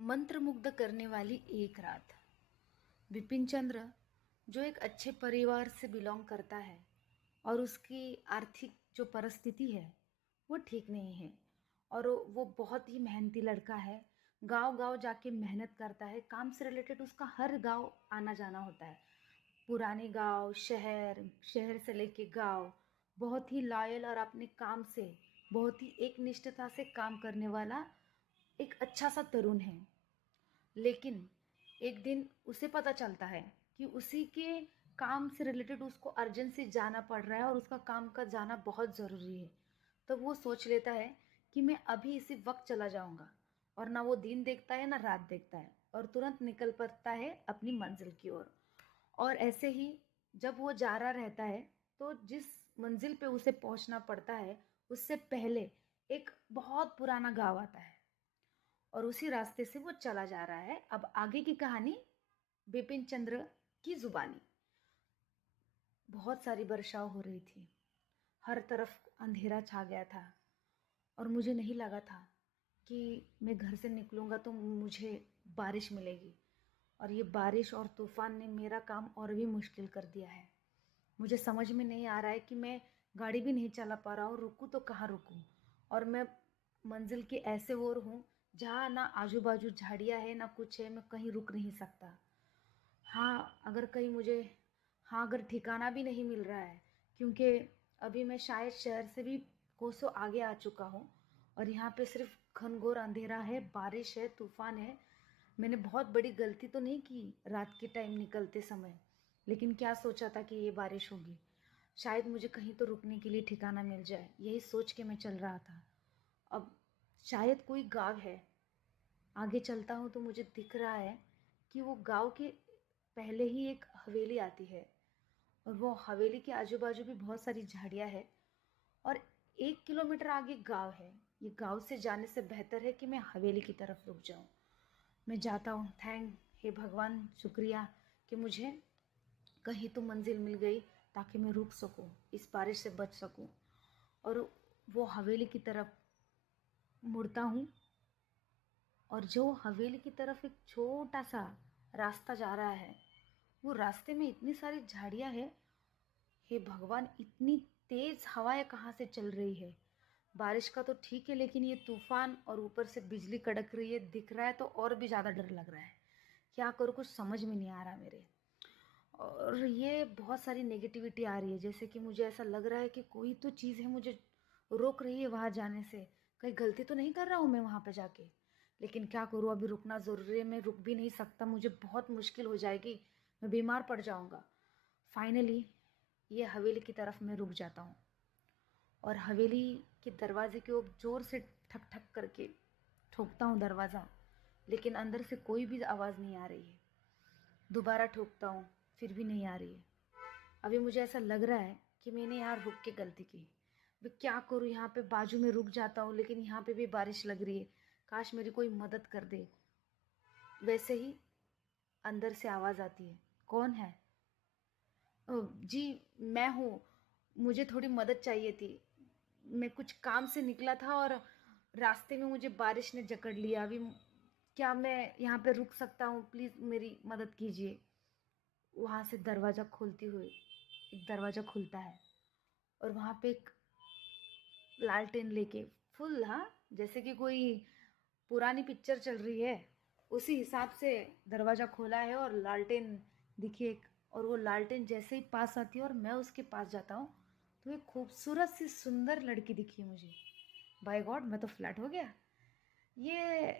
मंत्रमुग्ध करने वाली एक रात। बिपिन चंद्र जो एक अच्छे परिवार से बिलोंग करता है और उसकी आर्थिक जो परिस्थिति है वो ठीक नहीं है और वो बहुत ही मेहनती लड़का है। गांव गांव जाके मेहनत करता है। काम से रिलेटेड उसका हर गांव आना जाना होता है। पुराने गांव, शहर, शहर से लेके गांव। बहुत ही लॉयल और अपने काम से बहुत ही एक निष्ठता से काम करने वाला एक अच्छा सा तरुण है। लेकिन एक दिन उसे पता चलता है कि उसी के काम से रिलेटेड उसको अर्जेंसी जाना पड़ रहा है और उसका काम का जाना बहुत ज़रूरी है। तो वो सोच लेता है कि मैं अभी इसी वक्त चला जाऊंगा। और ना वो दिन देखता है ना रात देखता है और तुरंत निकल पड़ता है अपनी मंजिल की ओर। और ऐसे ही जब वो जा रहा रहता है तो जिस मंजिल पे उसे पहुंचना पड़ता है उससे पहले एक बहुत पुराना गांव आता है और उसी रास्ते से वो चला जा रहा है। अब आगे की कहानी बिपिन चंद्र की जुबानी। बहुत सारी वर्षाव हो रही थी। हर तरफ अंधेरा छा गया था और मुझे नहीं लगा था कि मैं घर से निकलूँगा तो मुझे बारिश मिलेगी। और ये बारिश और तूफ़ान ने मेरा काम और भी मुश्किल कर दिया है। मुझे समझ में नहीं आ रहा है कि मैं गाड़ी भी नहीं चला पा रहा हूँ, रुकूँ तो कहाँ रुकूँ। और मैं मंजिल की ऐसे ओर हूँ जहाँ ना आजू बाजू झाड़ियाँ है ना कुछ है, मैं कहीं रुक नहीं सकता। अगर ठिकाना भी नहीं मिल रहा है क्योंकि अभी मैं शायद शहर से भी कोसों आगे आ चुका हूँ और यहाँ पे सिर्फ घनघोर अंधेरा है, बारिश है, तूफान है। मैंने बहुत बड़ी गलती तो नहीं की रात के टाइम निकलते समय, लेकिन क्या सोचा था कि ये बारिश होगी। शायद मुझे कहीं तो रुकने के लिए ठिकाना मिल जाए, यही सोच के मैं चल रहा था। अब शायद कोई गाँव है। आगे चलता हूँ तो मुझे दिख रहा है कि वो गांव के पहले ही एक हवेली आती है और वो हवेली के आजू बाजू भी बहुत सारी झाड़ियाँ है और 1 किलोमीटर आगे गांव है। ये गांव से जाने से बेहतर है कि मैं हवेली की तरफ रुक जाऊँ। मैं जाता हूँ। हे भगवान, शुक्रिया कि मुझे कहीं तो मंजिल मिल गई ताकि मैं रुक सकूँ, इस बारिश से बच सकूँ। और वो हवेली की तरफ मुड़ता हूँ और जो हवेली की तरफ एक छोटा सा रास्ता जा रहा है, वो रास्ते में इतनी सारी झाड़ियाँ हैं। हे भगवान, इतनी तेज हवाएं कहाँ से चल रही है। बारिश का तो ठीक है लेकिन ये तूफान और ऊपर से बिजली कड़क रही है, दिख रहा है तो और भी ज़्यादा डर लग रहा है। क्या करूँ, कुछ समझ में नहीं आ रहा मेरे। और ये बहुत सारी नेगेटिविटी आ रही है, जैसे कि मुझे ऐसा लग रहा है कि कोई तो चीज़ है मुझे रोक रही है वहाँ जाने से। कहीं गलती तो नहीं कर रहा हूँ मैं वहाँ पे जाके। लेकिन क्या करूँ, अभी रुकना ज़रूरी है। मैं रुक भी नहीं सकता, मुझे बहुत मुश्किल हो जाएगी, मैं बीमार पड़ जाऊँगा। फाइनली ये हवेली की तरफ मैं रुक जाता हूँ और हवेली के दरवाजे के ऊपर ज़ोर से ठक ठक करके ठोकता हूँ दरवाज़ा, लेकिन अंदर से कोई भी आवाज़ नहीं आ रही है। दोबारा ठोकता हूँ, फिर भी नहीं आ रही है। अभी मुझे ऐसा लग रहा है कि मैंने यहाँ रुक के गलती की। मैं क्या करूँ, यहाँ पे बाजू में रुक जाता हूँ लेकिन यहाँ पे भी बारिश लग रही है। काश मेरी कोई मदद कर दे। वैसे ही अंदर से आवाज़ आती है, कौन है? जी, मैं हूँ। मुझे थोड़ी मदद चाहिए थी। मैं कुछ काम से निकला था और रास्ते में मुझे बारिश ने जकड़ लिया। अभी क्या मैं यहाँ पे रुक सकता हूँ? प्लीज़ मेरी मदद कीजिए। वहाँ से दरवाज़ा खोलती हुई एक दरवाज़ा खुलता है और वहाँ पे एक लालटेन लेके फुल, हाँ, जैसे कि कोई पुरानी पिक्चर चल रही है उसी हिसाब से दरवाज़ा खोला है और लालटेन दिखी एक। और वो लालटेन जैसे ही पास आती है और मैं उसके पास जाता हूँ तो एक खूबसूरत सी सुंदर लड़की दिखी मुझे। बाय गॉड, मैं तो फ्लैट हो गया ये।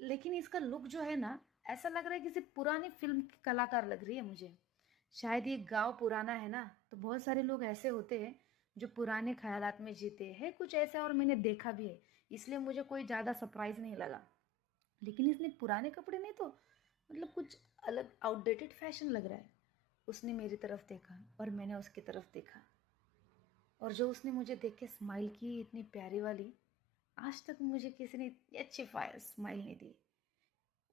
लेकिन इसका लुक जो है ना, ऐसा लग रहा है किसी पुरानी फिल्म की कलाकार लग रही है मुझे। शायद ये गांव पुराना है ना, तो बहुत सारे लोग ऐसे होते हैं जो पुराने ख्यालात में जीते हैं, कुछ ऐसा। और मैंने देखा भी है, इसलिए मुझे कोई ज़्यादा सरप्राइज नहीं लगा। लेकिन इसने पुराने कपड़े नहीं तो मतलब कुछ अलग आउटडेटेड फैशन लग रहा है। उसने मेरी तरफ देखा और मैंने उसकी तरफ देखा और जो उसने मुझे देख के स्माइल की, इतनी प्यारी वाली, आज तक मुझे किसी ने इतनी अच्छी स्माइल नहीं दी।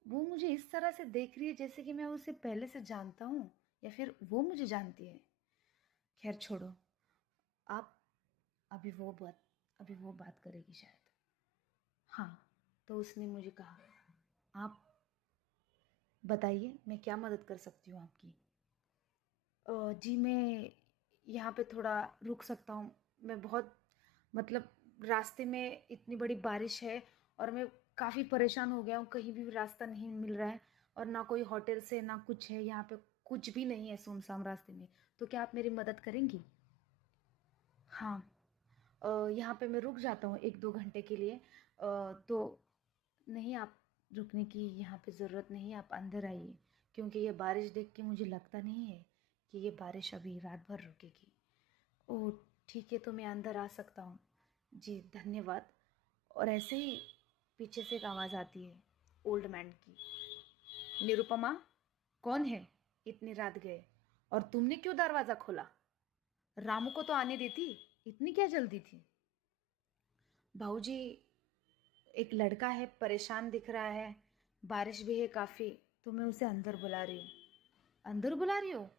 वो मुझे इस तरह से देख रही है जैसे कि मैं उसे पहले से जानता हूँ या फिर वो मुझे जानती है। खैर छोड़ो। आप अभी वो बात करेगी शायद। हाँ, तो उसने मुझे कहा, आप बताइए, मैं क्या मदद कर सकती हूँ आपकी? जी, मैं यहाँ पे थोड़ा रुक सकता हूँ। मैं बहुत मतलब रास्ते में इतनी बड़ी बारिश है और मैं काफ़ी परेशान हो गया हूँ, कहीं भी रास्ता नहीं मिल रहा है और ना कोई होटल से ना कुछ है, यहाँ पे कुछ भी नहीं है सुनसान रास्ते में। तो क्या आप मेरी मदद करेंगी? हाँ, यहाँ पे मैं रुक जाता हूँ 1-2 घंटे के लिए। तो नहीं, आप रुकने की यहाँ पे ज़रूरत नहीं है, आप अंदर आइए, क्योंकि ये बारिश देख के मुझे लगता नहीं है कि ये बारिश अभी रात भर रुकेगी। ओह! ठीक है, तो मैं अंदर आ सकता हूँ। जी, धन्यवाद। और ऐसे ही पीछे से एक आवाज़ आती है ओल्ड मैन की, "निरुपमा, कौन है? इतनी रात गए और तुमने क्यों दरवाज़ा खोला? रामू को तो आने देती, इतनी क्या जल्दी थी?" भाऊजी, एक लड़का है, परेशान दिख रहा है, बारिश भी है काफ़ी, तो मैं उसे अंदर बुला रही हूँ। अंदर बुला रही हो?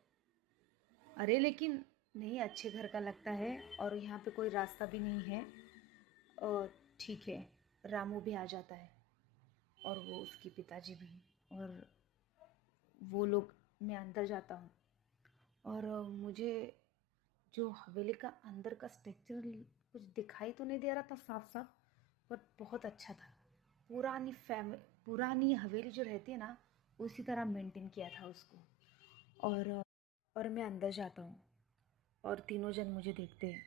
अरे लेकिन नहीं, अच्छे घर का लगता है और यहाँ पे कोई रास्ता भी नहीं है। और ठीक है, रामू भी आ जाता है और वो उसके पिताजी भी, और वो लोग, मैं अंदर जाता हूँ और मुझे जो हवेली का अंदर का स्ट्रक्चर कुछ दिखाई तो नहीं दे रहा था साफ साफ, पर बहुत अच्छा था। पुरानी हवेली जो रहती है ना, उसी तरह मेंटेन किया था उसको। और मैं अंदर जाता हूँ और तीनों जन मुझे देखते हैं,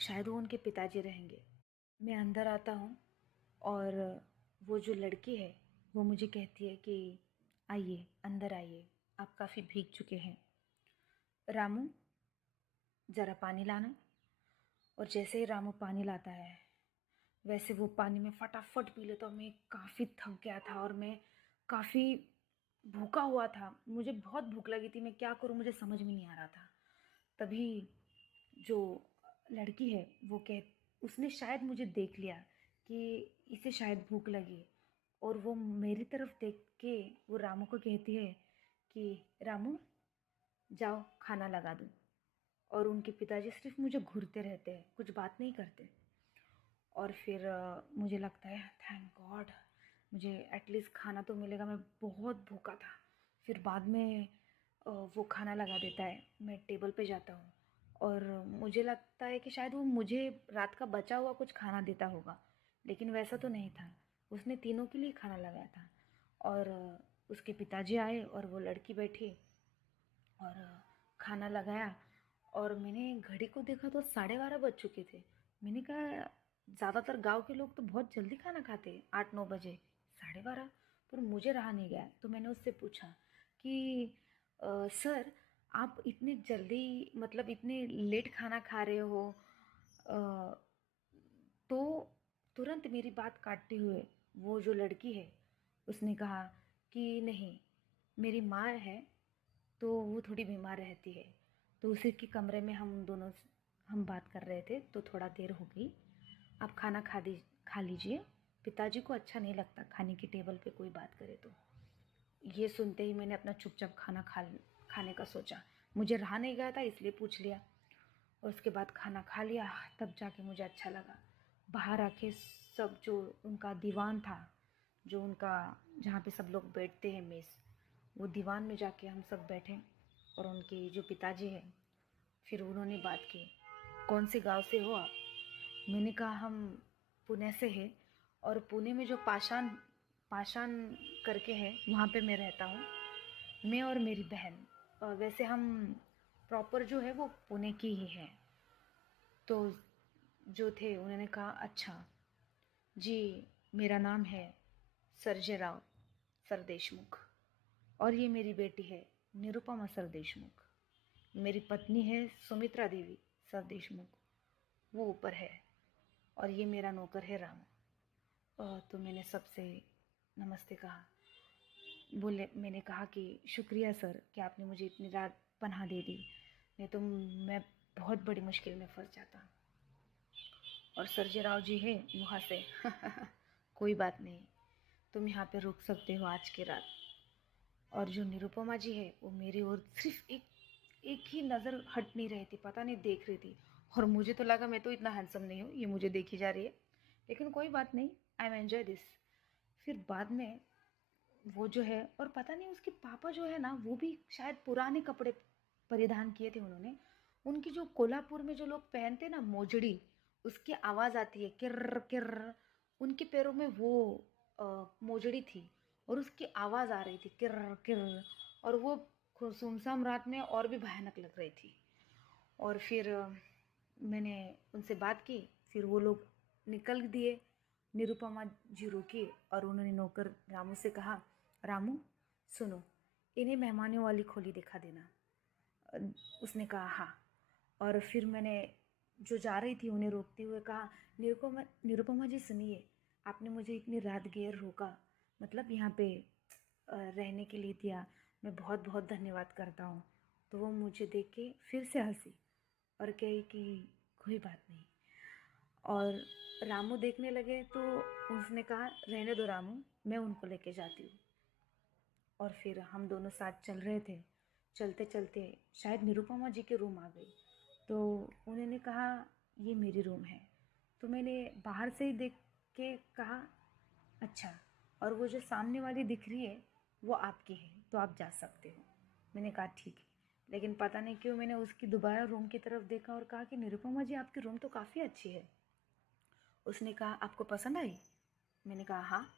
शायद वो उनके पिताजी रहेंगे। मैं अंदर आता हूँ और वो जो लड़की है वो मुझे कहती है कि आइए, अंदर आइए, आप काफ़ी भीग चुके हैं। रामू, ज़रा पानी लाना। और जैसे ही रामू पानी लाता है, वैसे वो पानी में फटाफट पी लेता हूँ। मैं काफ़ी थक गया था और मैं काफ़ी भूखा हुआ था, मुझे बहुत भूख लगी थी, मैं क्या करूँ मुझे समझ में नहीं आ रहा था। तभी जो लड़की है वो उसने शायद मुझे देख लिया कि इसे शायद भूख लगी, और वो मेरी तरफ देख के वो रामू को कहती है कि रामू, जाओ खाना लगा दूँ। और उनके पिताजी सिर्फ मुझे घूरते रहते हैं, कुछ बात नहीं करते। और फिर मुझे लगता है थैंक गॉड, मुझे एटलीस्ट खाना तो मिलेगा, मैं बहुत भूखा था। फिर बाद में वो खाना लगा देता है, मैं टेबल पे जाता हूँ और मुझे लगता है कि शायद वो मुझे रात का बचा हुआ कुछ खाना देता होगा, लेकिन वैसा तो नहीं था, उसने तीनों के लिए खाना लगाया था। और उसके पिताजी आए और वो लड़की बैठी और खाना लगाया, और मैंने घड़ी को देखा तो 12:30 बज चुके थे। मैंने कहा ज़्यादातर गांव के लोग तो बहुत जल्दी खाना खाते हैं, 8-9 बजे, 12:30। पर मुझे रहा नहीं गया, तो मैंने उससे पूछा कि सर, आप इतने जल्दी मतलब इतने लेट खाना खा रहे हो? अ, तो तुरंत मेरी बात काटते हुए वो जो लड़की है उसने कहा कि नहीं, मेरी माँ है, तो वो थोड़ी बीमार रहती है, तो उसी के कमरे में हम बात कर रहे थे, तो थोड़ा देर हो गई। आप खाना खा लीजिए, पिताजी को अच्छा नहीं लगता खाने की टेबल पे कोई बात करे तो। ये सुनते ही मैंने अपना चुपचाप खाने का सोचा, मुझे रहा नहीं गया था इसलिए पूछ लिया। और उसके बाद खाना खा लिया, तब जाके मुझे अच्छा लगा। बाहर आके सब जो उनका दीवान था, जो उनका जहाँ पे सब लोग बैठते हैं मेज़, वो दीवान में जाके हम सब बैठे और उनके जो पिताजी हैं, फिर उन्होंने बात की, कौन से गांव से हो आप? मैंने कहा हम पुणे से हैं, और पुणे में जो पाषाण पाषाण करके है वहाँ पे मैं रहता हूँ, मैं और मेरी बहन। वैसे हम प्रॉपर जो है वो पुणे की ही है। तो जो थे उन्होंने कहा अच्छा जी, मेरा नाम है सरजे राव सर देशमुख, और ये मेरी बेटी है निरुपमा सर देशमुख, मेरी पत्नी है सुमित्रा देवी सर देशमुख, वो ऊपर है, और ये मेरा नौकर है राम। तो मैंने सबसे नमस्ते कहा। बोले, मैंने कहा कि शुक्रिया सर कि आपने मुझे इतनी रात पनाह दे दी, नहीं तो मैं बहुत बड़ी मुश्किल में फंस जाता। और सरजे राव जी है वहाँ से कोई बात नहीं, तुम यहाँ पे रुक सकते हो आज की रात। और जो निरुपमा जी है वो मेरी ओर सिर्फ एक ही नज़र हट नहीं रही थी, पता नहीं देख रही थी, और मुझे तो लगा मैं तो इतना हैंडसम नहीं हूँ, ये मुझे देखी जा रही है, लेकिन कोई बात नहीं, आई एम एंजॉय दिस। फिर बाद में वो जो है, और पता नहीं उसके पापा जो है ना, वो भी शायद पुराने कपड़े परिधान किए थे उन्होंने। उनकी जो कोल्हापुर में जो लोग पहनते ना मोजड़ी, उसकी आवाज़ आती है किर्र किर्र। उनके पैरों में वो मोजड़ी थी और उसकी आवाज़ आ रही थी किर्र किर्र। और वो सुमसाम रात में और भी भयानक लग रही थी। और फिर मैंने उनसे बात की। फिर वो लोग निकल दिए। निरुपमा जी रुकी और उन्होंने नौकर रामू से कहा, रामू सुनो, इन्हें मेहमानों वाली खोली दिखा देना। उसने कहा हाँ। और फिर मैंने जो जा रही थी उन्हें रोकते हुए कहा, निरुपमा निरुपमा जी सुनिए, आपने मुझे इतनी रात गैर रोका, मतलब यहाँ पे रहने के लिए दिया, मैं बहुत बहुत धन्यवाद करता हूँ। तो वो मुझे देख के फिर से हंसी और कही कि कोई बात नहीं। और रामू देखने लगे तो उसने कहा, रहने दो रामू, मैं उनको लेके जाती हूँ। और फिर हम दोनों साथ चल रहे थे। चलते चलते शायद निरुपमा जी के रूम आ गई। तो उन्होंने कहा, ये मेरी रूम है। तो मैंने बाहर से ही देख के कहा, अच्छा, और वो जो सामने वाली दिख रही है वो आपकी है, तो आप जा सकते हो। मैंने कहा ठीक है। लेकिन पता नहीं क्यों मैंने उसकी दोबारा रूम की तरफ देखा और कहा कि निरुपमा जी, आपकी रूम तो काफ़ी अच्छी है। उसने कहा, आपको पसंद आई? मैंने कहा हाँ।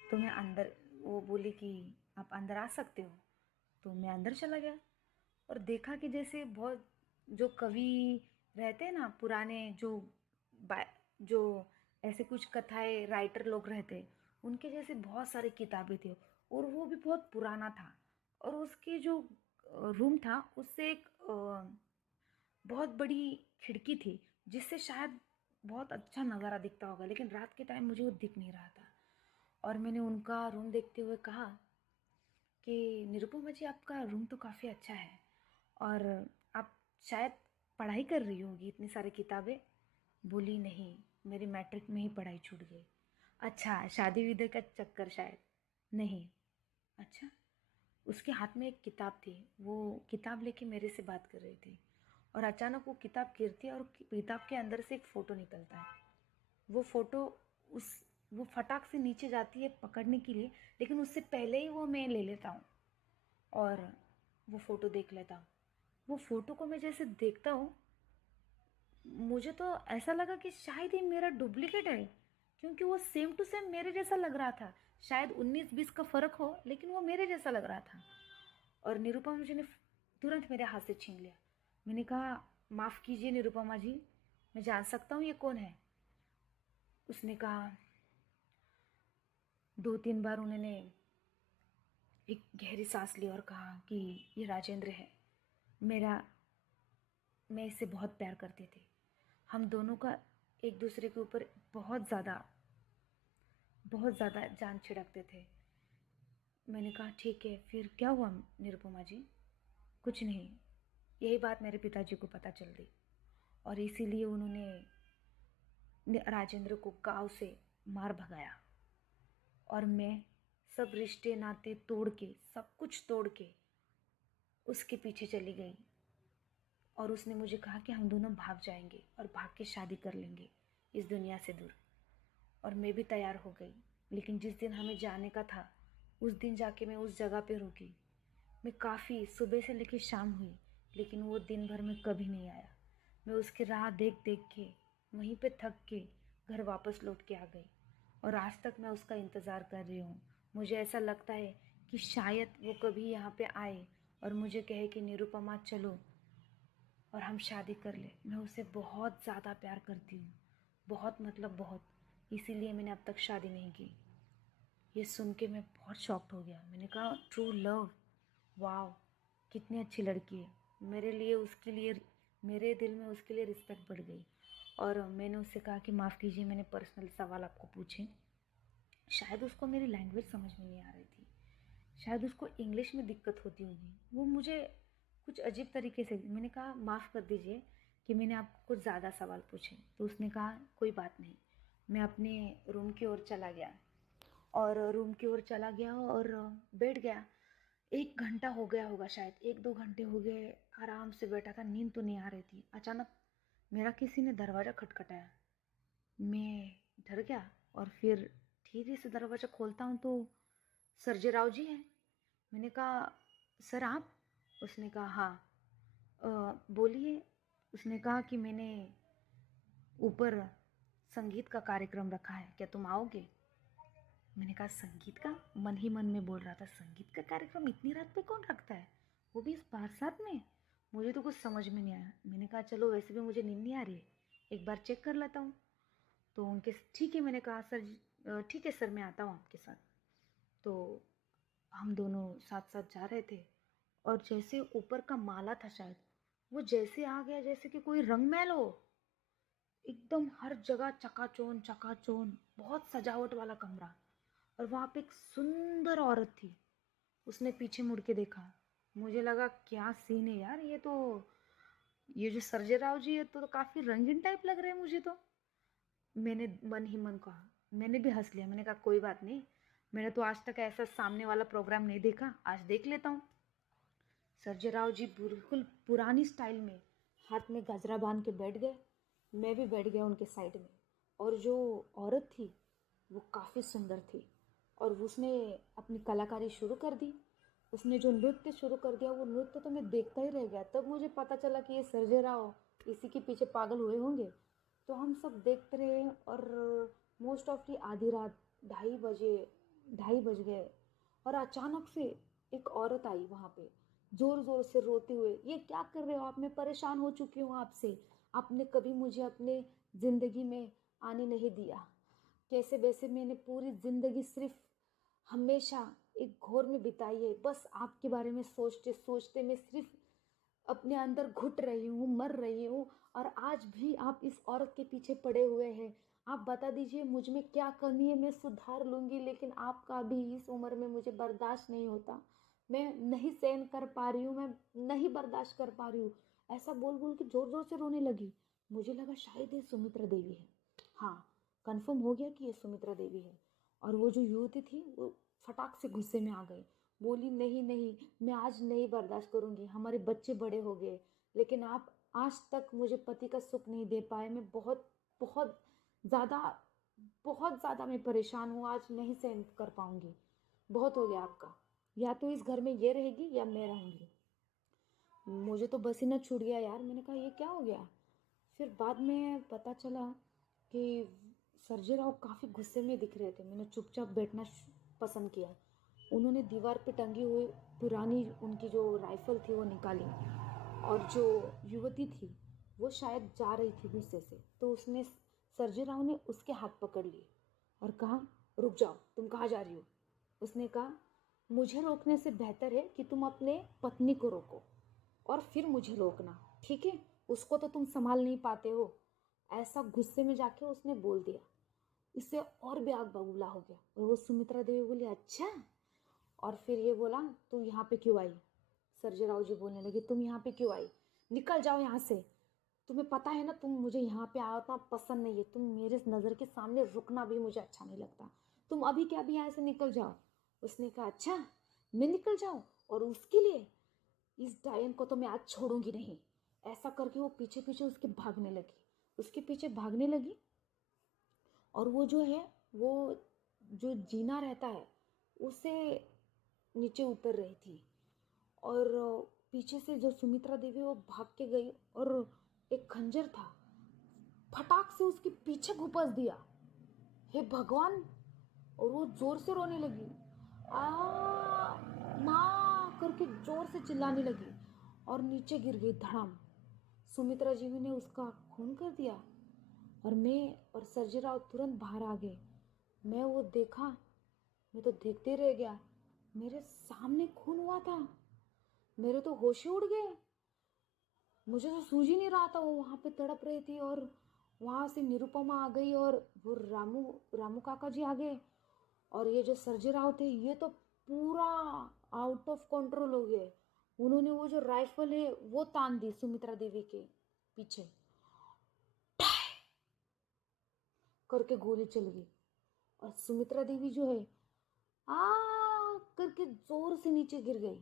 तो मैं अंदर, वो बोली कि आप अंदर आ सकते हो। तो मैं अंदर चला गया और देखा कि जैसे बहुत जो कवि रहते हैं ना पुराने, जो ऐसे कुछ कथाएं राइटर लोग रहते, उनके जैसे बहुत सारी किताबें थी। और वो भी बहुत पुराना था। और उसके जो रूम था उससे एक बहुत बड़ी खिड़की थी, जिससे शायद बहुत अच्छा नज़ारा दिखता होगा, लेकिन रात के टाइम मुझे वो दिख नहीं रहा था। और मैंने उनका रूम देखते हुए कहा कि निरुपमा जी, आपका रूम तो काफ़ी अच्छा है, और आप शायद पढ़ाई कर रही होगी, इतनी सारी किताबें। बोली नहीं, मेरी मैट्रिक में ही पढ़ाई छूट गई। अच्छा, शादी विदे का चक्कर शायद। नहीं। अच्छा। उसके हाथ में एक किताब थी, वो किताब लेके मेरे से बात कर रही थी। और अचानक वो किताब गिरती है और किताब के अंदर से एक फ़ोटो निकलता है। वो फ़ोटो उस वो फटाक से नीचे जाती है पकड़ने के लिए, लेकिन उससे पहले ही वो मैं ले लेता हूँ और वो फ़ोटो देख लेता हूँ। वो फ़ोटो को मैं जैसे देखता हूँ, मुझे तो ऐसा लगा कि शायद ये मेरा डुप्लीकेट है, क्योंकि वो सेम टू सेम मेरे जैसा लग रहा था। शायद 19-20 का फ़र्क हो, लेकिन वो मेरे जैसा लग रहा था। और निरुपमा जी ने तुरंत मेरे हाथ से छीन लिया। मैंने कहा, माफ़ कीजिए निरुपमा जी, मैं जान सकता हूँ ये कौन है? उसने कहा, 2-3 बार उन्होंने एक गहरी सांस ली और कहा कि ये राजेंद्र है, मेरा मैं इससे बहुत प्यार करती थी। हम दोनों का एक दूसरे के ऊपर बहुत ज़्यादा जान छिड़कते थे। मैंने कहा ठीक है, फिर क्या हुआ निरुपमा जी? कुछ नहीं, यही बात मेरे पिताजी को पता चल गई और इसीलिए उन्होंने राजेंद्र को गांव से मार भगाया। और मैं सब रिश्ते नाते तोड़ के, सब कुछ तोड़ के उसके पीछे चली गई। और उसने मुझे कहा कि हम दोनों भाग जाएंगे और भाग के शादी कर लेंगे इस दुनिया से दूर। और मैं भी तैयार हो गई। लेकिन जिस दिन हमें जाने का था, उस दिन जाके मैं उस जगह पे रुकी। मैं काफ़ी सुबह से लेकर शाम हुई, लेकिन वो दिन भर में कभी नहीं आया। मैं उसकी राह देख देख के वहीं पे थक के घर वापस लौट के आ गई। और आज तक मैं उसका इंतज़ार कर रही हूँ। मुझे ऐसा लगता है कि शायद वो कभी यहाँ पे आए और मुझे कहे कि निरुपमा चलो और हम शादी कर ले। मैं उसे बहुत ज़्यादा प्यार करती हूँ, बहुत, मतलब बहुत। इसीलिए मैंने अब तक शादी नहीं की। ये सुन के मैं बहुत शॉक्ड हो गया। मैंने कहा, ट्रू लव, वाह, कितनी अच्छी लड़की है। मेरे लिए उसके लिए मेरे दिल में उसके लिए रिस्पेक्ट बढ़ गई। और मैंने उससे कहा कि माफ़ कीजिए, मैंने पर्सनल सवाल आपको पूछे। शायद उसको मेरी लैंग्वेज समझ में नहीं आ रही थी, शायद उसको इंग्लिश में दिक्कत होती होगी। वो मुझे कुछ अजीब तरीके से, मैंने कहा माफ़ कर दीजिए कि मैंने आपको कुछ ज़्यादा सवाल पूछे। तो उसने कहा कोई बात नहीं। मैं अपने रूम की ओर चला गया और रूम की ओर चला गया और बैठ गया। 1 घंटा हो गया होगा, शायद 1-2 घंटे हो गए। आराम से बैठा था, नींद तो नहीं आ रही थी। अचानक मेरा किसी ने दरवाज़ा खटखटाया। मैं डर गया और फिर धीरे से दरवाज़ा खोलता हूँ तो सर्जेराव जी हैं? मैंने कहा सर आप? उसने कहा हाँ। बोलिए। उसने कहा कि मैंने ऊपर संगीत का कार्यक्रम रखा है, क्या तुम आओगे? मैंने कहा संगीत का? मन ही मन में बोल रहा था, संगीत का कार्यक्रम इतनी रात पे कौन रखता है, वो भी इस बरसात में? मुझे तो कुछ समझ में नहीं आया। मैंने कहा चलो वैसे भी मुझे नींद नहीं आ रही है, एक बार चेक कर लेता हूँ। तो उनके ठीक है, मैंने कहा सर ठीक है सर, मैं आता हूँ आपके साथ। तो हम दोनों साथ साथ जा रहे थे, और जैसे ऊपर का माला था शायद, वो जैसे आ गया जैसे कि कोई रंग महल हो। एकदम हर जगह चकाचौंध चकाचौंध, बहुत सजावट वाला कमरा। और वहाँ पे एक सुंदर औरत थी। उसने पीछे मुड़ के देखा। मुझे लगा क्या सीन है यार, ये जो सर्जेराव जी है तो काफ़ी रंगीन टाइप लग रहे हैं मुझे तो। मैंने मन ही मन कहा, मैंने भी हंस लिया। मैंने कहा कोई बात नहीं, मैंने तो आज तक ऐसा सामने वाला प्रोग्राम नहीं देखा, आज देख लेता हूँ। सर्जेराव जी बिल्कुल पुरानी स्टाइल में हाथ में गजरा बांध के बैठ गए। मैं भी बैठ गया उनके साइड में। और जो औरत थी वो काफ़ी सुंदर थी, और उसने अपनी कलाकारी शुरू कर दी। उसने जो नृत्य शुरू कर दिया, वो नृत्य तो मैं देखता ही रह गया। तब मुझे पता चला कि ये सर्जेराव इसी के पीछे पागल हुए होंगे। तो हम सब देखते रहे, और मोस्ट ऑफली आधी रात, 2:30 बजे, 2:30 बज गए। और अचानक से एक औरत आई वहाँ पे, ज़ोर ज़ोर से रोते हुए, ये क्या कर रहे हो आप, मैं परेशान हो चुकी हूँ आपसे, आपने कभी मुझे अपने ज़िंदगी में आने नहीं दिया, कैसे वैसे मैंने पूरी ज़िंदगी सिर्फ हमेशा एक घोर में बिताई है, बस आपके बारे में सोचते सोचते मैं सिर्फ अपने अंदर घुट रही हूँ, मर रही हूँ। और आज भी आप इस औरत के पीछे पड़े हुए हैं। आप बता दीजिए मुझ में क्या कमी है, मैं सुधार लूँगी, लेकिन आपका भी इस उम्र में मुझे बर्दाश्त नहीं होता। मैं नहीं सहन कर पा रही हूँ, मैं नहीं बर्दाश्त कर पा रही हूँ। ऐसा बोल बोल के ज़ोर ज़ोर से रोने लगी। मुझे लगा शायद ये सुमित्रा देवी है। हाँ, कन्फर्म हो गया कि ये सुमित्रा देवी है। और वो जो युवती थी वो फटाक से गुस्से में आ गई। बोली नहीं नहीं, मैं आज नहीं बर्दाश्त करूँगी, हमारे बच्चे बड़े हो गए, लेकिन आप आज तक मुझे पति का सुख नहीं दे पाए। मैं बहुत बहुत ज़्यादा बहुत ज़्यादा मैं परेशान हूँ, आज नहीं सहन कर पाऊँगी। बहुत हो गया आपका, या तो इस घर में ये रहेगी या मैं रहूँगी। मुझे तो पसीना छूट गया यार। मैंने कहा ये क्या हो गया? फिर बाद में पता चला कि सर्जेराव काफ़ी गुस्से में दिख रहे थे। मैंने चुपचाप बैठना पसंद किया। उन्होंने दीवार पे टंगी हुई पुरानी उनकी जो राइफल थी वो निकाली, और जो युवती थी वो शायद जा रही थी गुस्से से, तो उसने सर्जेराव ने उसके हाथ पकड़ लिए और कहा रुक जाओ, तुम कहाँ जा रही हो? उसने कहा मुझे रोकने से बेहतर है कि तुम अपने पत्नी को रोको और फिर मुझे रोकना, ठीक है? उसको तो तुम संभाल नहीं पाते हो। ऐसा गुस्से में जाके उसने बोल दिया। इससे और भी आग बबूला हो गया, और वो सुमित्रा देवी बोली अच्छा। और फिर ये बोला तू यहाँ पे क्यों आई? सर्जेराव जी बोलने लगे तुम यहाँ पे क्यों आई? निकल जाओ यहाँ से। तुम्हें पता है ना, तुम मुझे यहाँ पे आता पसंद नहीं है, तुम मेरे नज़र के सामने रुकना भी मुझे अच्छा नहीं लगता, तुम अभी क्या अभी यहाँ से निकल जाओ। उसने कहा अच्छा, मैं निकल जाऊँ? और उसके लिए इस डायन को तो मैं आज छोड़ूंगी नहीं। ऐसा करके वो पीछे पीछे उसके भागने लगी, उसके पीछे भागने लगी। और वो जो है, वो जो जीना रहता है उसे नीचे उतर रही थी। और पीछे से जो सुमित्रा देवी वो भाग के गई, और एक खंजर था, फटाक से उसके पीछे घुपस दिया। हे भगवान! और वो जोर से रोने लगी, आ माँ करके जोर से चिल्लाने लगी, और नीचे गिर गई धड़ाम। सुमित्रा जी ने उसका खून कर दिया, और मैं और सर्जेराव तुरंत बाहर आ गए। मैं वो देखा, मैं तो देखते रह गया। मेरे सामने खून हुआ था, मेरे तो होश ही उड़ गए। मुझे तो सूझ ही नहीं रहा था, वो वहाँ पे तड़प रही थी, और वहाँ से निरुपमा आ गई, और वो रामू रामू काका जी आ गए। और ये जो सर्जेराव थे ये तो पूरा आउट ऑफ कंट्रोल हो गए। उन्होंने वो जो राइफल है वो तान दी सुमित्रा देवी के पीछे, करके गोली चल गई। और सुमित्रा देवी जो है आ करके जोर से नीचे गिर गई।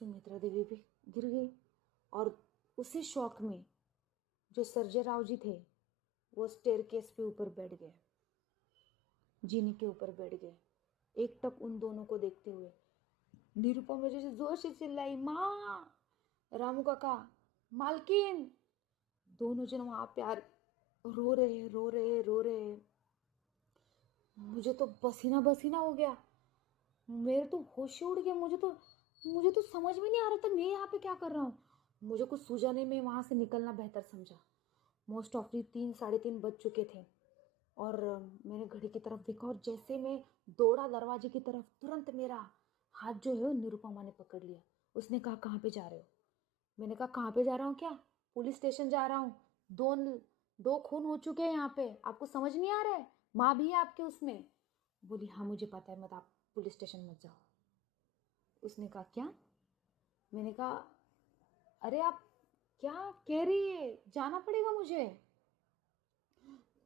सुमित्रा देवी भी गिर गई। और उसी शौक में जो सर्जेराव जी थे वो स्टेयरकेस पे ऊपर बैठ गए, जीने के ऊपर बैठ गए। एकटक उन दोनों को देखते हुए। निरुपमा जैसे जोर से चिल्लाई, माँ! रामू काका, मालकिन! दोनों जन वहां पे रो रहे रो रहे रो रहे। मुझे तो पसीना पसीना हो गया, मेरे तो होश ही उड़ गया। मुझे तो समझ में नहीं आ रहा था मैं यहाँ पे क्या कर रहा हूँ। मुझे कुछ सूझा नहीं, मैं वहां से निकलना बेहतर समझा। मोस्ट ऑफली 3 साढ़े 3 बज चुके थे और मैंने घड़ी की तरफ देखा और जैसे मैं दौड़ा दरवाजे की तरफ, तुरंत मेरा हाथ जो है वो निरुपमा ने पकड़ लिया। उसने कहा, कहाँ पे जा रहे हो? मैंने कहा, कहाँ पे जा रहा हूँ क्या? पुलिस स्टेशन जा रहा हूँ। दो दो खून हो चुके हैं यहाँ पे, आपको समझ नहीं आ रहा है? माँ भी है आपके उसमें। बोली, हाँ मुझे पता है, मत आप पुलिस स्टेशन मत जाओ। उसने कहा, क्या? मैंने कहा, अरे आप क्या कह रही है, जाना पड़ेगा मुझे।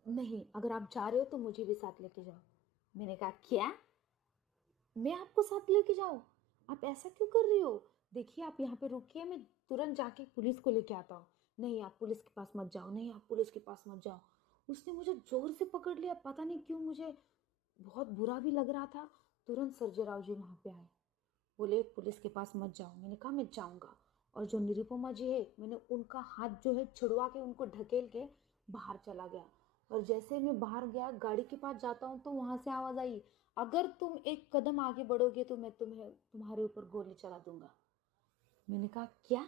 नहीं, अगर आप जा रहे हो तो मुझे भी साथ लेके जाओ। मैंने कहा, क्या? मैं आपको साथ लेके जाऊं? आप ऐसा क्यों कर रही हो? देखिए आप यहाँ पे रुकिए, मैं तुरंत जाके पुलिस को लेके आता हूँ। नहीं, आप पुलिस के पास मत जाओ, नहीं आप पुलिस के पास मत जाओ। उसने मुझे जोर से पकड़ लिया, पता नहीं क्यों मुझे बहुत बुरा भी लग रहा था। तुरंत सर्जेराव जी वहाँ पे आए, बोले पुलिस के पास मत जाओ। मैंने कहा, मैं जाऊँगा। और जो निरुपमा जी है, मैंने उनका हाथ जो है छुड़वा के उनको ढकेल के बाहर चला गया। और जैसे मैं बाहर गया, गाड़ी के पास जाता हूँ तो वहाँ से आवाज़ आई, अगर तुम एक कदम आगे बढ़ोगे तो मैं तुम्हारे ऊपर गोली चला दूंगा। मैंने कहा, क्या?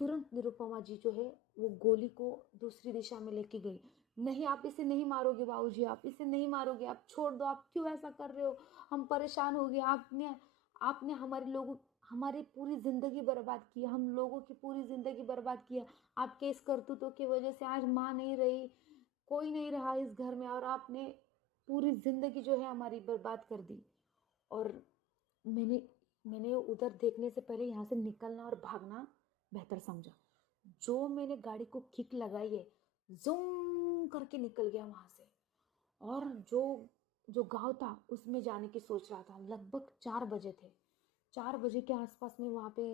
तुरंत निरुपमा जी जो है वो गोली को दूसरी दिशा में लेके गई। नहीं, आप इसे नहीं मारोगे बाबूजी, आप इसे नहीं मारोगे, आप छोड़ दो, आप क्यों ऐसा कर रहे हो? हम परेशान हो गए, आपने आपने हमारी पूरी जिंदगी बर्बाद की, हम लोगों की पूरी जिंदगी बर्बाद किया। आपके इस करतूतों की वजह से आज माँ नहीं रही, कोई नहीं रहा इस घर में, और आपने पूरी जिंदगी जो है हमारी बर्बाद कर दी। और मैंने मैंने उधर देखने से पहले यहाँ से निकलना और भागना बेहतर समझा। जो मैंने गाड़ी को किक लगाई है, जूम करके निकल गया वहां से। और जो जो गांव था उसमें जाने की सोच रहा था। लगभग 4 बजे थे, 4 बजे के आसपास में वहाँ पे।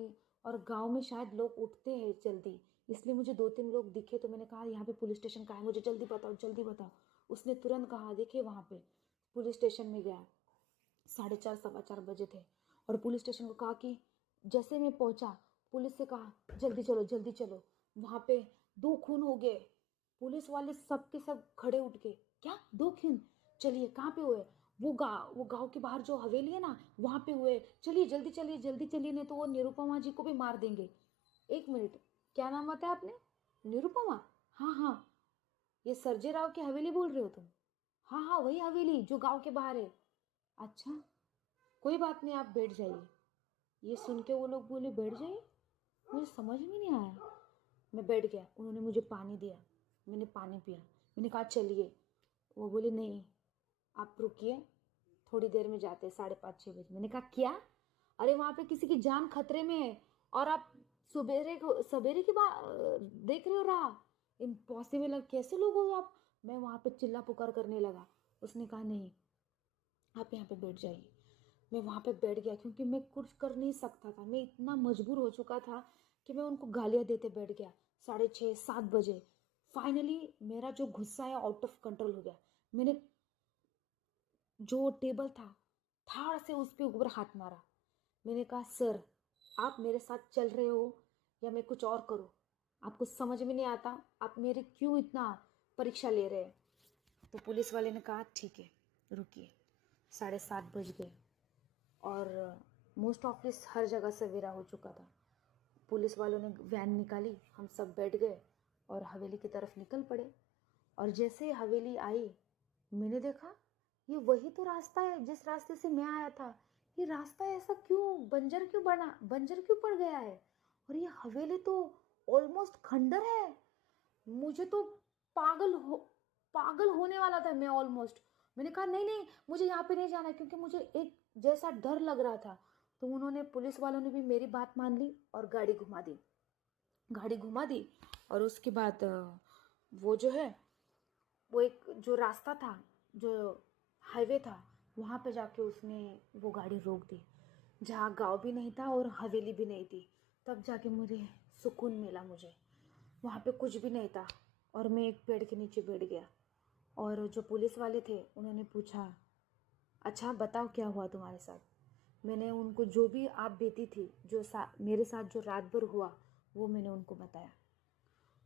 और गांव में शायद लोग उठते हैं जल्दी, इसलिए मुझे 2 3 लोग दिखे तो मैंने कहा, यहाँ पे पुलिस स्टेशन कहाँ है, मुझे जल्दी बताओ जल्दी बताओ। उसने तुरंत कहा, देखिए वहाँ पे। पुलिस स्टेशन में गया, 4:30 सवा 4 बजे थे। और पुलिस स्टेशन को कहा कि जैसे मैं पहुंचा, पुलिस से कहा, जल्दी चलो जल्दी चलो, वहां पे 2 खून हो गए। पुलिस वाले सब के सब खड़े उठ गए, क्या 2 खून? चलिए, कहाँ पे हुए? वो गांव के बाहर जो हवेली है ना, वहां पे हुए, चलिए जल्दी चलिए जल्दी चलिए, नहीं तो वो निरुपमा जी को भी मार देंगे। 1 मिनट, क्या नाम बताया आपने? निरुपमा? हाँ हाँ, ये सर्जेराव की हवेली बोल रहे हो तुम? हाँ हाँ, वही हवेली जो गांव के बाहर है। अच्छा, कोई बात नहीं, आप बैठ जाइए। ये सुन के वो लोग बोले, बैठ जाइए? मुझे समझ में नहीं आया। मैं बैठ गया, उन्होंने मुझे पानी दिया, मैंने पानी पिया। मैंने कहा, चलिए। वो बोले, नहीं आप रुकिए, थोड़ी देर में जाते हैं, 5:30 6 बजे। मैंने कहा, क्या? अरे वहां पे किसी की जान खतरे में है, और आप सवेरे की बात देख रहे हो राह? इम्पॉसिबल है, कैसे लोग हो आप? मैं वहां पे चिल्ला पुकार करने लगा। उसने कहा, नहीं आप यहाँ पे बैठ जाइए। मैं वहाँ पे बैठ गया, क्योंकि मैं कुछ कर नहीं सकता था, मैं इतना मजबूर हो चुका था कि मैं उनको गालियाँ देते बैठ गया। 6:30 7 बजे फाइनली मेरा जो गुस्सा है आउट ऑफ कंट्रोल हो गया। मैंने जो टेबल था, ठाड़ से उस पे ऊपर हाथ मारा। मैंने कहा, सर आप मेरे साथ चल रहे हो या मैं कुछ और करूँ? आपको समझ में नहीं आता, आप मेरे क्यों इतना परीक्षा ले रहे हैं? तो पुलिस वाले ने कहा, ठीक है रुकिए। 7:30 बज गए और मोस्ट ऑफ दिस हर जगह सवेरा हो चुका था। पुलिस वालों ने वैन निकाली, हम सब बैठ गए और हवेली की तरफ निकल पड़े। और जैसे ही हवेली आई, मैंने देखा ये वही तो रास्ता है जिस रास्ते से मैं आया था। ये रास्ता ऐसा क्यों बंजर क्यों पड़ गया है? और ये हवेली तो ऑलमोस्ट खंडर है। मुझे तो पागल हो पागल होने वाला था मैं ऑलमोस्ट। मैंने कहा, नहीं नहीं, मुझे यहाँ पे नहीं जाना है, क्योंकि मुझे एक जैसा डर लग रहा था। तो उन्होंने, पुलिस वालों ने भी मेरी बात मान ली और गाड़ी घुमा दी। और उसके बाद वो जो है, वो एक जो रास्ता था, जो हाईवे था, वहाँ पे जाके उसने वो गाड़ी रोक दी, जहाँ गांव भी नहीं था और हवेली भी नहीं थी। तब जाके मुझे सुकून मिला। मुझे वहाँ पे कुछ भी नहीं था और मैं एक पेड़ के नीचे बैठ गया। और जो पुलिस वाले थे उन्होंने पूछा, अच्छा बताओ क्या हुआ तुम्हारे साथ। मैंने उनको जो भी आप बीती थी, मेरे साथ जो रात भर हुआ, वो मैंने उनको बताया।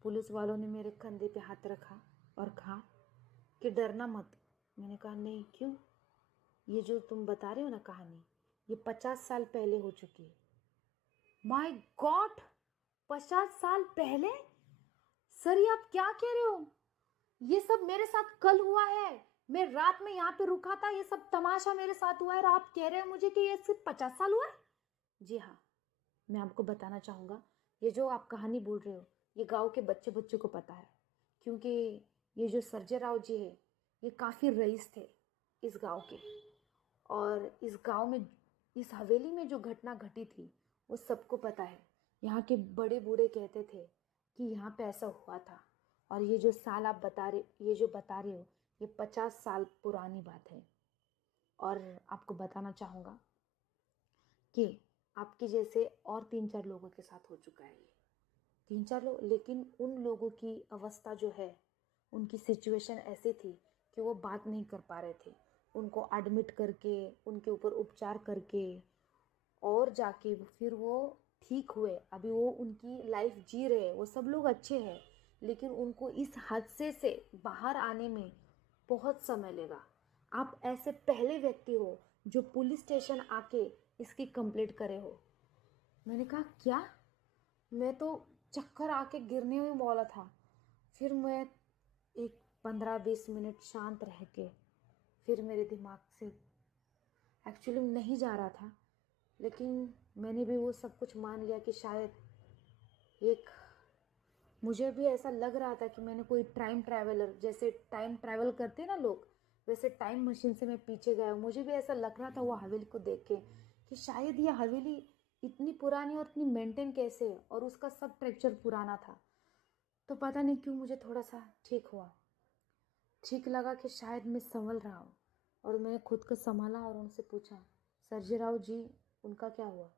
पुलिस वालों ने मेरे कंधे पे हाथ रखा और कहा कि डरना मत। मैंने कहा नहीं, क्यों? ये जो तुम बता रहे हो ना कहानी, ये 50 साल पहले हो चुकी है। माय गॉड, 50 साल पहले? सर ये आप क्या कह रहे हो? ये सब मेरे साथ कल हुआ है। मैं रात में यहाँ पे रुका था, ये सब तमाशा मेरे साथ हुआ है, और आप कह रहे हो मुझे कि ये सिर्फ 50 साल हुआ है? जी हाँ, मैं आपको बताना चाहूँगा, ये जो आप कहानी बोल रहे हो, ये गांव के बच्चे बच्चे को पता है। क्योंकि ये जो सर्जे राव जी है, ये काफ़ी रईस थे इस गांव के। और इस गांव में, इस हवेली में जो घटना घटी थी, वो सबको पता है। यहाँ के बड़े बूढ़े कहते थे कि यहाँ पे ऐसा हुआ था। और ये जो साल आप बता रहे, ये जो बता रहे हो, ये 50 साल पुरानी बात है। और आपको बताना चाहूँगा कि आपके जैसे और 3-4 लोगों के साथ हो चुका है ये। 3-4 लोग, लेकिन उन लोगों की अवस्था जो है, उनकी सिचुएशन ऐसी थी कि वो बात नहीं कर पा रहे थे। उनको एडमिट करके, उनके ऊपर उपचार करके, और जाके फिर वो ठीक हुए। अभी वो उनकी लाइफ जी रहे हैं, वो सब लोग अच्छे हैं। लेकिन उनको इस हादसे से बाहर आने में बहुत समय लगा। आप ऐसे पहले व्यक्ति हो जो पुलिस स्टेशन आके इसकी कंप्लेंट करे हो। मैंने कहा क्या? मैं तो चक्कर आके गिरने में वाला था। फिर मैं एक 15-20 मिनट शांत रह के, फिर मेरे दिमाग से एक्चुअली नहीं जा रहा था, लेकिन मैंने भी वो सब कुछ मान लिया कि शायद एक, मुझे भी ऐसा लग रहा था कि मैंने कोई टाइम ट्रैवलर, जैसे टाइम ट्रैवल करते ना लोग, वैसे टाइम मशीन से मैं पीछे गया। मुझे भी ऐसा लग रहा था वो हवेली को देख के कि शायद ये हवेली इतनी पुरानी और इतनी मेंटेन कैसे है, और उसका सब स्ट्रक्चर पुराना था। तो पता नहीं क्यों मुझे थोड़ा सा ठीक हुआ, ठीक लगा कि शायद मैं संभल रहा हूँ। और मैंने खुद को संभाला और उनसे पूछा, सर्जेराव जी, उनका क्या हुआ?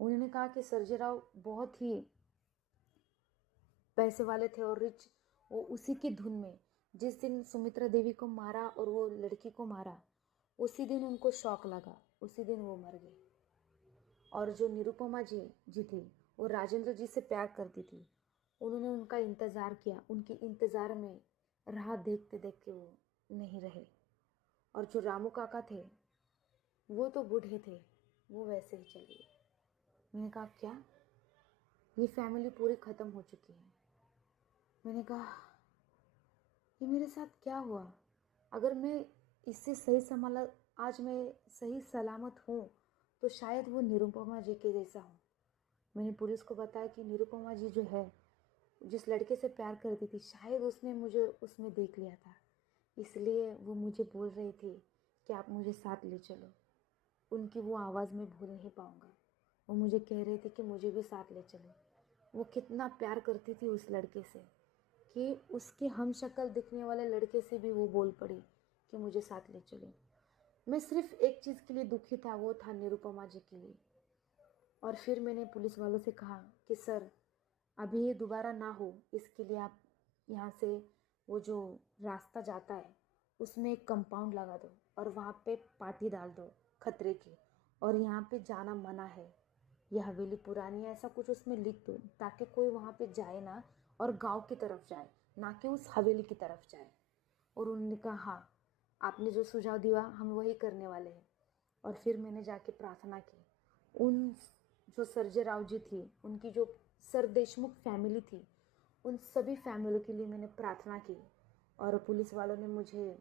उन्होंने कहा कि सर्जेराव बहुत ही पैसे वाले थे और रिच। वो उसी की धुन में, जिस दिन सुमित्रा देवी को मारा और वो लड़की को मारा, उसी दिन उनको शौक लगा, उसी दिन वो मर गए। और जो निरुपमा जी थी, वो राजेंद्र जी से प्यार करती थी। उन्होंने उनका इंतज़ार किया, उनके इंतज़ार में राह देखते देखते वो नहीं रहे। और जो रामू काका थे, वो तो बूढ़े थे, वो वैसे ही चले गए। मैंने कहा क्या? ये फैमिली पूरी ख़त्म हो चुकी है। मैंने कहा ये मेरे साथ क्या हुआ? अगर मैं इससे सही संभाला, आज मैं सही सलामत हूँ, तो शायद वो निरुपमा जी के जैसा हूँ। मैंने पुलिस को बताया कि निरुपमा जी जो है, जिस लड़के से प्यार करती थी, शायद उसने मुझे उसमें देख लिया था, इसलिए वो मुझे बोल रही थी कि आप मुझे साथ ले चलो। उनकी वो आवाज़ मैं भूल नहीं पाऊँगा। वो मुझे कह रही थी कि मुझे भी साथ ले चलो। वो कितना प्यार करती थी उस लड़के से कि उसके हम शक्ल दिखने वाले लड़के से भी वो बोल पड़ी कि मुझे साथ ले चलो। मैं सिर्फ एक चीज़ के लिए दुखी था, वो था निरुपमा जी के लिए। और फिर मैंने पुलिस वालों से कहा कि सर, अभी ये दोबारा ना हो, इसके लिए आप यहाँ से, वो जो रास्ता जाता है उसमें एक कंपाउंड लगा दो और वहाँ पे पाटी डाल दो खतरे की, और यहाँ पे जाना मना है, यह हवेली पुरानी है, ऐसा कुछ उसमें लिख दो, ताकि कोई वहाँ पे जाए ना, और गांव की तरफ जाए, ना कि उस हवेली की तरफ जाए। और उन्होंने कहा हाँ, आपने जो सुझाव दिया हम वही करने वाले हैं। और फिर मैंने जाके प्रार्थना की। उन जो सर्जे राव जी थी, उनकी जो सर देशमुख फैमिली थी, उन सभी फैमिली के लिए मैंने प्रार्थना की। और पुलिस वालों ने मुझे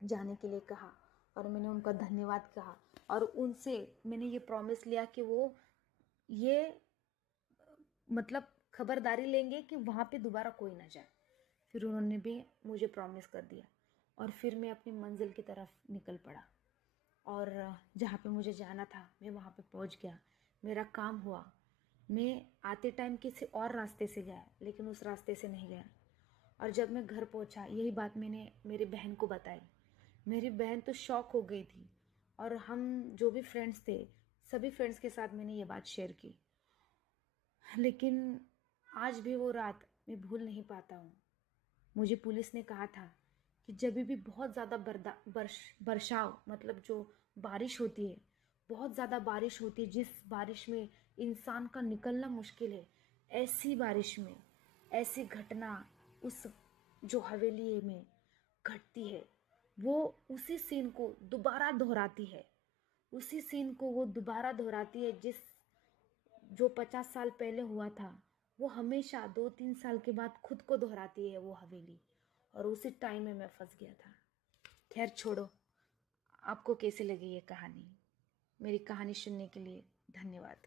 जाने के लिए कहा, और मैंने उनका धन्यवाद कहा, और उनसे मैंने ये प्रॉमिस लिया कि वो ये मतलब खबरदारी लेंगे कि वहाँ पे दोबारा कोई ना जाए। फिर उन्होंने भी मुझे प्रॉमिस कर दिया, और फिर मैं अपनी मंजिल की तरफ निकल पड़ा। और जहाँ पे मुझे जाना था मैं वहाँ पे पहुँच गया, मेरा काम हुआ। मैं आते टाइम किसी और रास्ते से गया, लेकिन उस रास्ते से नहीं गया। और जब मैं घर पहुँचा, यही बात मैंने मेरी बहन को बताई। मेरी बहन तो शॉक हो गई थी, और हम जो भी फ्रेंड्स थे, सभी फ्रेंड्स के साथ मैंने ये बात शेयर की। लेकिन आज भी वो रात मैं भूल नहीं पाता हूँ। मुझे पुलिस ने कहा था कि जब भी बहुत ज़्यादा बरसाव मतलब जो बारिश होती है, बहुत ज़्यादा बारिश होती है जिस बारिश में इंसान का निकलना मुश्किल है, ऐसी बारिश में ऐसी घटना उस जो हवेली में घटती है, वो उसी सीन को दोबारा दोहराती है। उसी सीन को वो दोबारा दोहराती है जिस जो 50 साल पहले हुआ था, वो हमेशा 2-3 साल के बाद खुद को दोहराती है वो हवेली। और उसी टाइम में मैं फंस गया था। खैर छोड़ो, आपको कैसी लगी ये कहानी? मेरी कहानी सुनने के लिए धन्यवाद।